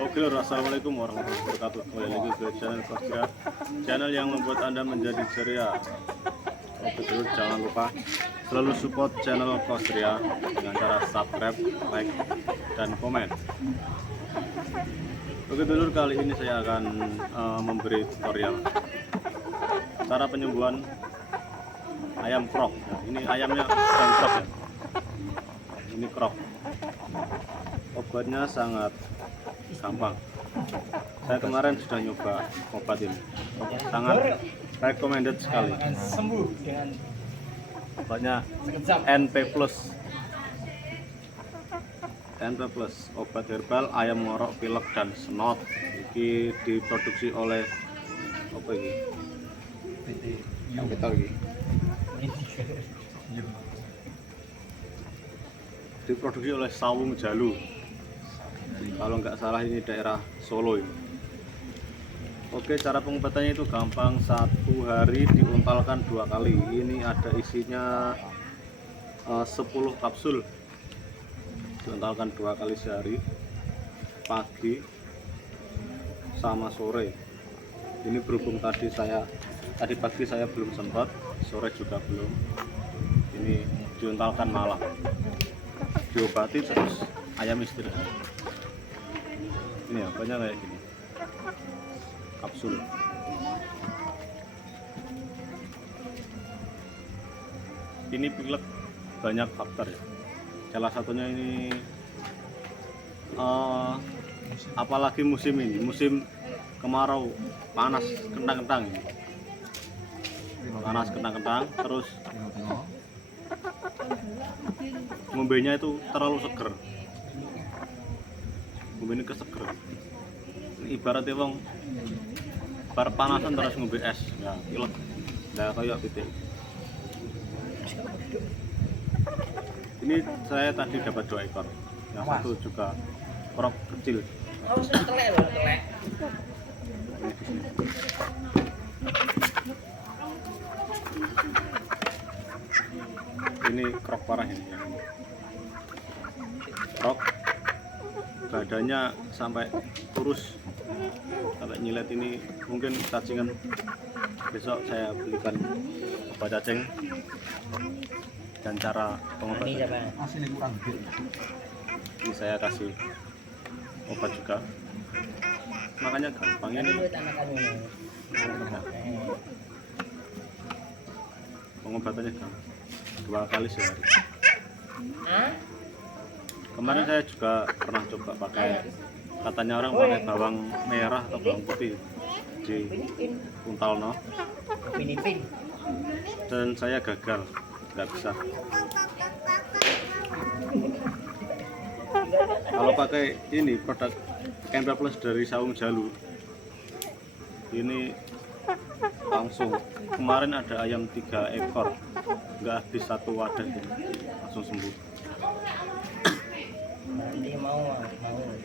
Oke, assalamualaikum warahmatullahi wabarakatuh. Kembali lagi ke channel Kosria, channel yang membuat Anda menjadi ceria. Oke, terus jangan lupa selalu support channel Kosria dengan cara subscribe, like, dan komen. Oke dulur, kali ini saya akan memberi tutorial cara penyembuhan ayam krok. Nah, ini ayamnya bukan krok ya, ini krok. Obatnya sangat gampang. Saya kemarin sudah nyoba obat ini, sangat recommended sekali. Sembuh dengan Obatnya sekejap. NP Plus. NP Plus, obat herbal ayam ngorok, pilek, dan senot. Ini diproduksi oleh apa ini? Yang kita lagi. Diproduksi oleh Sawung Jalu. Kalau nggak salah ini daerah Solo ini. Oke, cara pengobatannya itu gampang. 1 hari diuntalkan 2 kali. Ini ada isinya 10 kapsul. Diuntalkan 2 kali sehari, pagi sama sore. Ini berhubung tadi pagi saya belum sempat, sore juga belum. Ini diuntalkan malam. Diobati terus ayam istirahat. Ini apanya kayak gini, kapsul. Ini pilek banyak faktor ya. Salah satunya ini apalagi musim ini, musim kemarau, panas kentang-kentang ini. Panas kentang-kentang, terus ngombenya itu terlalu seger. Ngombenya keseger. Ibaratnya wong bar panasan terus ngombe es, ya pilek. Nah, kayak pitik. Ini saya tadi dapat 2 ekor. Yang satu juga krok kecil. Oh, sudah telek. Ini krok parah ini. Krok badannya sampai kurus, sampai nyilet. Ini mungkin cacingan. Besok saya belikan obat cacing dan cara pengobatan. Ini saya kasih obat juga, makanya gampang ini. Pengobatannya gampang, 2 kali sehari. Kemarin saya juga pernah coba pakai, katanya orang pakai bawang merah atau bawang putih di untalno, dan saya gagal, nggak bisa. Kalau pakai ini produk NP Plus dari Sawung Jalu, ini langsung. Kemarin ada ayam 3 ekor, nggak habis 1 wadah itu, langsung sembuh.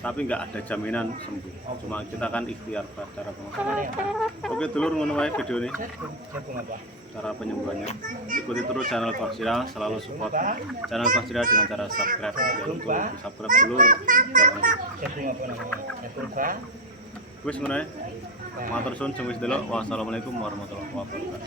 Tapi nggak ada jaminan sembuh, cuma kita kan ikhtiar cara pengobatan. Oke dulur, ngono wae video ini cara penyembuhannya. Ikuti terus channel Kosria, selalu support channel Kosria dengan cara subscribe. Jangan lupa subscribe dulur. Wis ngono ae. Matur suwun sing wis delok. Wassalamualaikum warahmatullahi wabarakatuh.